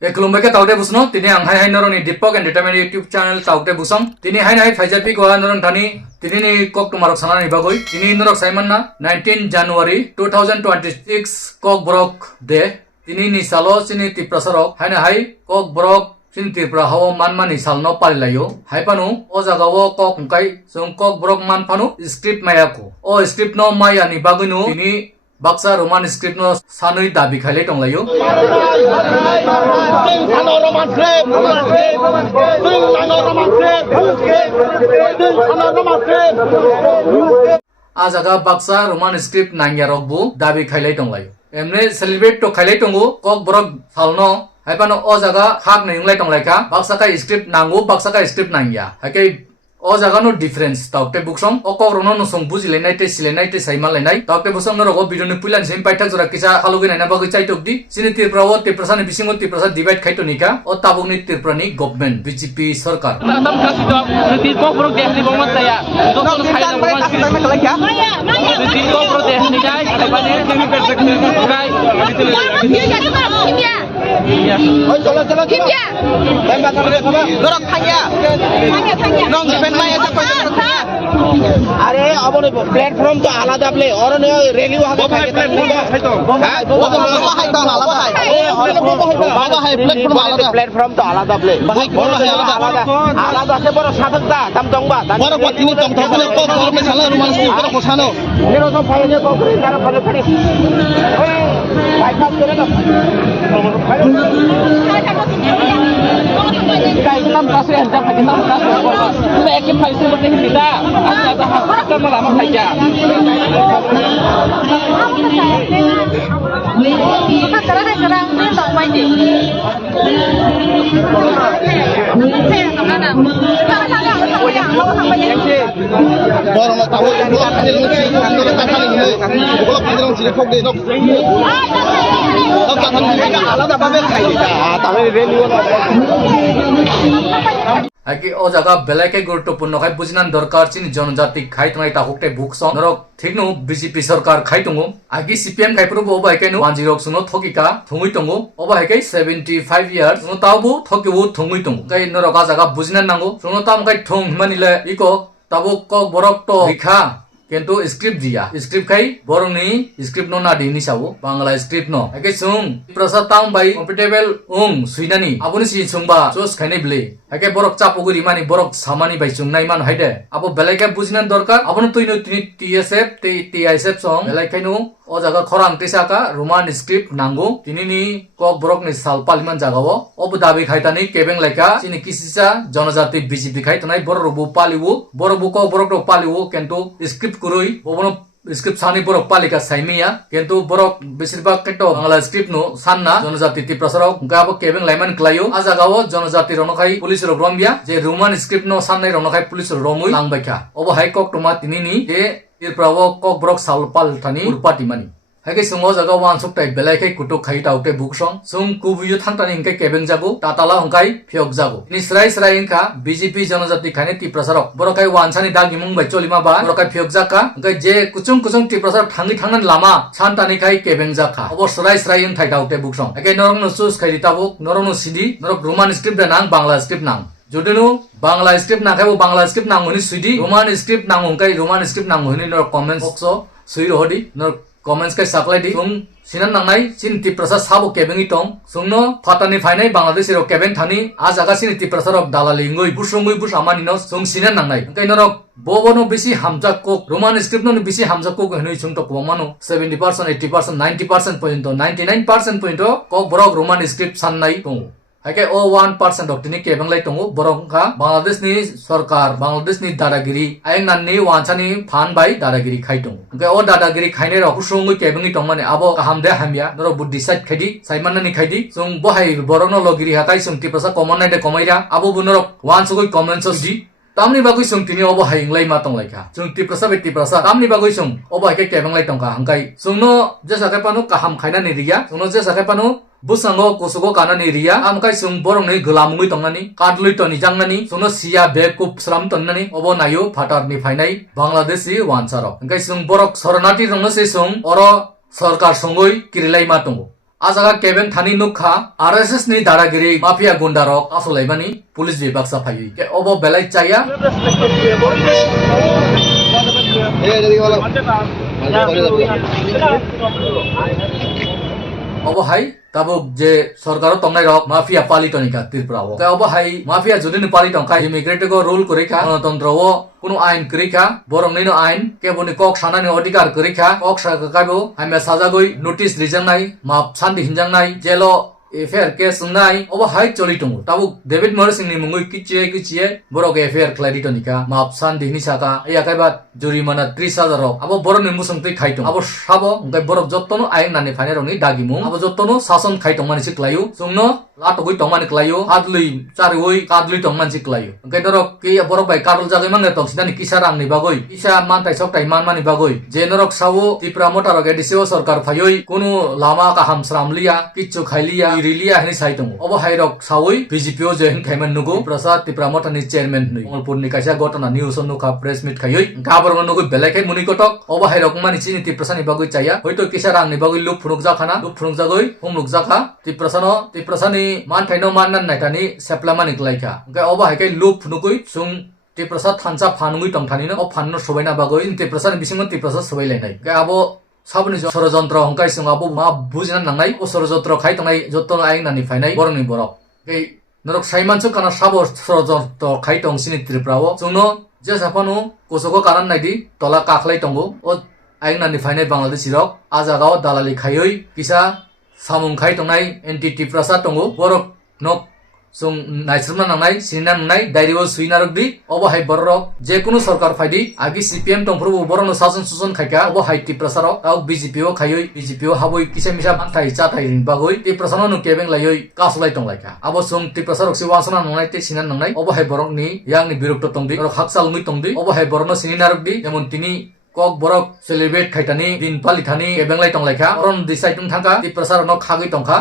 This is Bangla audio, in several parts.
Eklumba ke taute busno tini ang hai noron ni Dipok Entertainment YouTube channel taute busam tini hai Fajapi ko noron Thani tini ni kok tumarok sana ni bagoi tini norok Simon na 19 January 2026 KOKBOROK de tini ni salo sini TIPRASA rok hai KOKBOROK sin Tripura hawo man isal no palilayo hai panu o jaga wo kok kai sung KOKBOROK man panu script maya ko o script no maya ni bagunu tini baksa roman script no sanui dabi khaile tonglayo ajaga baksa roman script nangya rokbu dabi khaile tonglayo emne celebrate to khaile tongu KOKBOROK salno haipano o jaga hak nayunglai tonglaika baksa ka script nangu baksa ka script nangya hakai o jaga no difference taukte buksong o kokrono no song buji lenai te silenai te saima lenai taukte busong no rogo video ni pulan sim paithak jora kisa halugi nai na bagui chai tokdi sini Tripura o TIPRASA ni bisingo TIPRASA divide khaito nika o tabung ni Tripura ni government BJP sarkar tam kasito di KOKBOROK dehni bongmat saya dokon khaina bongmat di KOKBOROK dehni jai bane kemi persak kai oi cholo kimya tembak dorok thanya nong defend mai eta koi আরে অবনে প্ল্যাটফর্ম তো আলাদা প্লে আর রেলিও হবে প্ল্যাটফর্ম তো আলাদা প্লে আলাদা আছে বড় সাধকদা দাম দংবা বড় তিনি দম থাকলে তো ফর্মে চালা রোমান স্কুল করে বসানো এরকম ফাইলে ককরে যারা ফলে ফলে ওই বাইপাস করে দাও Islam kasih hendak kita kasih kita ekip faisi seperti kita asal kita malam saja sekarang tong mai di orang tahu yang Aki o jaga belai guruttopurno khai bujinan dorkar chini janajati khai tongai tahokte buksong norok thiknu BJP sarkar khai tongo agi CPM khai puru oba haike no 10 suno thokika thongui tongo oba haike 75 years no tabu thokibu thongui tongo kai norok a jaga bujinan nango suno tam kai thong manile iko tabu KOKBOROK to likha কিন্তু স্ক্রিপ্ট দিয়া স্ক্রিপ্ট খাই বরংনি স্ক্রিপ্ট নো না দিনি সাবো বাংলা স্ক্রিপ্ট নো একে সুং TIPRASA তাম বাই কম্পিটেবল সুইনানি আবুনি সি সুংবা জোস খাইনে ব্লে একে বরক চাপগুরি মানি বরক সামানি বাই সুংনাই মান হাইদে আবো বেলাইকা বুজিনান দরকার আবুনি তুইনো TSF TISF সং বেলাইকাইনো o jaga khorang tisaka roman script nango tinini KOKBOROK ni sal paliman jagao obu dabi khaitani kebeng laika chini kisisa janajati BJP khaitanai borobu paliwu borobu KOKBOROK ro paliwu kento script kurui obono script sani borok palika saimia kento borok besirba kento bangla script no sanna janajati TIPRASA rok gabo kebeng laiman klayo a jagao janajati ronokai police rok rombia je roman script no sannai ronokai police romui langbaika obo hai kok toma tinini je Tripura KOKBOROK sal palai urpati mani Hake sungo jaga wan suktai belai kai kutuk khai taute buksong sung kubuyu thangtani ingkai kebeng jago tatala hongkai phiok jago ini srai ingka BJP janajati khane TIPRASA rok borokai wansani dagi mung bai cholima ba borokai phiok jaka ingkai je kuchung TIPRASA thangnan lama chantani kai kebeng jaka obo srai ing thai taute buksong hake norong no sus khai ditabuk norong no sidi norok roman script nang bangla script nang jodinu bangla script na khai bangla script nang honi sidi roman script nang hongkai roman script nang honi norok comments boxo sui rohodi norok comments kai saklai di sung sinan nangnai sin TIPRASA sabo kebengi tong sungno fatani phainai bangladeshi rok kebeng thani a jaga sin TIPRASA rok dalali ngoi busungoi busamani no sung sinan nangnai kai norok bobono bisi hamjak kok roman script no bisi hamjak kok henoi sung to pomano 70% 80% 90% point 99% point KOKBOROK roman script sannai tong Hake o 1% of tini kebeng lai tongo borongka Bangladesh ni sarkar Bangladesh ni dadagiri ayang nanni wansani phan bai dadagiri khai tongo ke o dadagiri khaine ro kusungui kebengi tongmane abo kahamde hamya noro buddhi side khaidi saimanani khaidi sung bohai borongno logiri hakai sung TIPRASA common nai de komaira abo bunoro wansugui comments di tamni bagui sung tini obo haing lai ma tong laika sung TIPRASA tamni bagui sung obo hake kebeng lai tongka hangkai sungno jesa ke panu kaham khaina ni riya sungno jesa ke panu busango kusugo kanani riya amkai sung borong nei gulamui tongnani kadlui toni jangnani sungno sia bag kup sram tonnani obo nayo phatar ni phainai Bangladeshi wansaro amkai sung borok soronati rongno se sung oro sarkar songoi kirilai ma tongo ajaga keben thani nukha RSS ni daragiri mafia gunda rok asolaibani police bibak sa phayi ke obo belai chaya obo hai tabuk je sorkaro tongnai rok mafia palitonika tirprao ke obo hai mafia jodi ni palitong kai immigrant ko rule korika gণতন্ত্র o কোনো আইন করিখা বরং নিনো আইন কেবনি কক সানানি অধিকার করিখা কক সাকাইবো হাইমে সাজাগই নোটিস রিজাংনাই মাপ শান্তি হিনজাংনাই জেলো এফআইআর কেস নাই অব হাই চলিটং তাবুক ডেভিড মরিসিং নি মুঙ্গুই কিচিয়ে বরক এফআইআর ক্লাইডিটনিকা মাপ শান্তি হিনি সাকা ইয়াকাইবা জরিমানা 30,000 রক আবো বরক নি মুসংতি খাইটং আবো সাবো গাই বরক যত্তনো আইন নানি ফাইনে রংনি দাগিমু আবো যত্তনো শাসন খাইটং মানসি ক্লাইউ সুংনো লাটগই টংমানি ক্লাইউ হাদলুই চারিওই কাদলুই টংমানসি ক্লাইউ গাই দরক কি বরক বাই কাদল জাগাই মাননে টং সিদানি কিসা রাংনি বাগই কিসা মানতাই সকটাই মানমানি বাগই যে নরক সাবো ত্রিপুরা মোটা রক এডিসিও সরকার ফাইই কোনো লামা কাহাম শ্রামলিয়া কিচ্ছু খাইলিয়া রিলিয়া হনি সাইটং অব হাইরক সাউই বিজেপিও যে হিন খাইমান নুগো প্রসাদ ত্রিপুরা মোটানি চেয়ারম্যান নুই মলপুরনি কাইসা গটনা নিউজ নুখা প্রেস মিট খাইই গাবর নুগো বেলাইখাই মুনিকটক অব হাইরক মানি চিনি ত্রিপ্রাসানি বাগই চাইয়া হয়তো কিসা রাংনি বাগই লুক ফুনুক জাখানা লুক ফুনুক জাগই হুমলুক জাখা ত্রিপ্রাসানি মানথাইনো মাননান নাইতানি সেপ্লামানি ক্লাইখা গে অব হাইকাই লুক ফুনুকই সুং ত্রিপ্রাসা থানসা ফানুই টংথানিনো অ ফাননো সবাইনা বাগই ত্রিপ্রাসানি বিসিমন ত্রিপ্রাসা সবাইলাইনাই গে আবো সাবনি ষড়যন্ত্র হংকাই সঙ্গাবো মা বুঝিনা নাংনাই ও ষড়যন্ত্র খাইতংনাই যত্ন আইন নানি ফাইনাই বরনি বরক এই নরক সাইমানসু কানা সাব ষড়যন্ত্র খাইতং সিনি ত্রিপুরাও जोंनो जे साफानु कोसोको कारान नाइदि तला काखलाई तंगो ओ आइन नानि फाइनाय बांग्लादेशी रक आजागाव दालालि खायै किसा सामुं खाइतंनाय एन्टि टिप्रासा तंगो बरक नक जों नाइसरना नांनाय सिना नांनाय डायरिओ सुइनारकदि अबो हाय बरक जे कुनु सरकार फाइदि आगि सीपीएम तंफ्रबो बरनो सासन सुसन खाइका अबो हाय टिप्रासारक आउ बीजेपीओ खायै बीजेपीओ हाबoi किसा मिसा बांथाय चाथाय बागै टिप्रासानो नु केबें लायै कासलाय तंलायका आबो जों टिप्रासारक से वासना नांनाय ते सिना नांनाय अबो हाय बरकनि यांनि बिरुक्त तंदि और हाकसालङै तंदि अबो हाय बरनो सिनिनारकदि जेमन तिनि KOKBOROK सेलिब्रेट खाइतानि दिन पालिथानि केबेंलाय तंलायखा अरन दिसाइतुं थांका टिप्रासार न खागै तंखा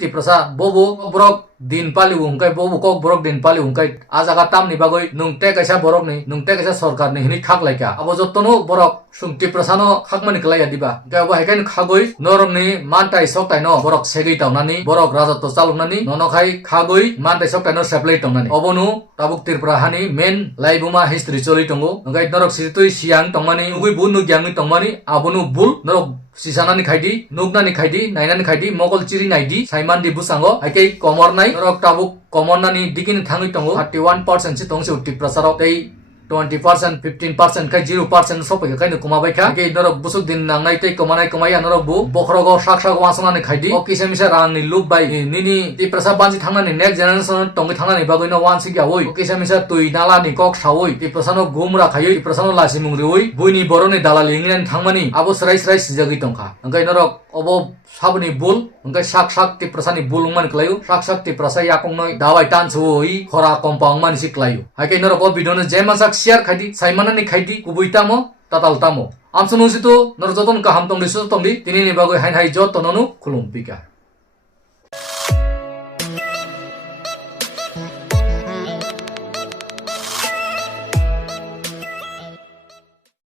टिप्रासा बोबो KOKBOROK दिन पालिउ हुंकाय बोबो KOKBOROK दिन पालिउ हुंकाय आजागा तामनि बागै नंते कायसा बरकनि नंते कायसा सरकारनि हिनि खागलायखा आबो जत्तनो बरक सुं टिप्रासानो खागमानि कलाया दिबा गाबो हायकाय खागै नरमनि मानताय सकताय न बरक सेगै तावनानि बरक राजत्व चालुनानि ननखाय खागै मानताय सकताय न सेप्लाय तंनानि अबनु ताबुक टिप्राहानि मेन लाइबुमा हिस्ट्री चलि तंगो गाय नरक सितुइ सियां तंमानि उगै बुनु ग्यांनि तंमानि आबनु बुल नरक सिसानानि खाइदि नुगनानि खाइदि नायनानि खाइदि मगल चिरि नाइदि साइमानदि बुसांगो हायकाय कमर नाय नरक ताबुक कमरनानि दिगिनि थाङै तंगो 31% से तंगसे टिप्रासाराव तै 20% 15% kai 0% sopai kai nu kuma baikha ke norok busuk din nangnai tei komaya norok bu bokhrogo saksa wasana ni khaidi o kisa misa rang ni loop bai nini tiprasa banji thangnani next generation tongi thangnani bagoi no wan sigi awoi o kisa misa tui nala ni kok sawoi tiprasa no gumra khayoi tiprasa no lasi mungri oi buini boroni dalal england thangmani abo srai sijagi tongkha ngai norok obo sabni bul ngai sak tiprasa ni bul man klayu sak tiprasa yakong noi dawai tan chuoi khora kompang man si klayu haike norok o video no jema sak share खाइदि साइमानानि खाइदि कुबुइतामो तातालतामो आमसुनुसितो नरजतन काहाम तंदि सुतंदि तिनि नि बागै हाइन हाइ जत तननु खुलुम पिका।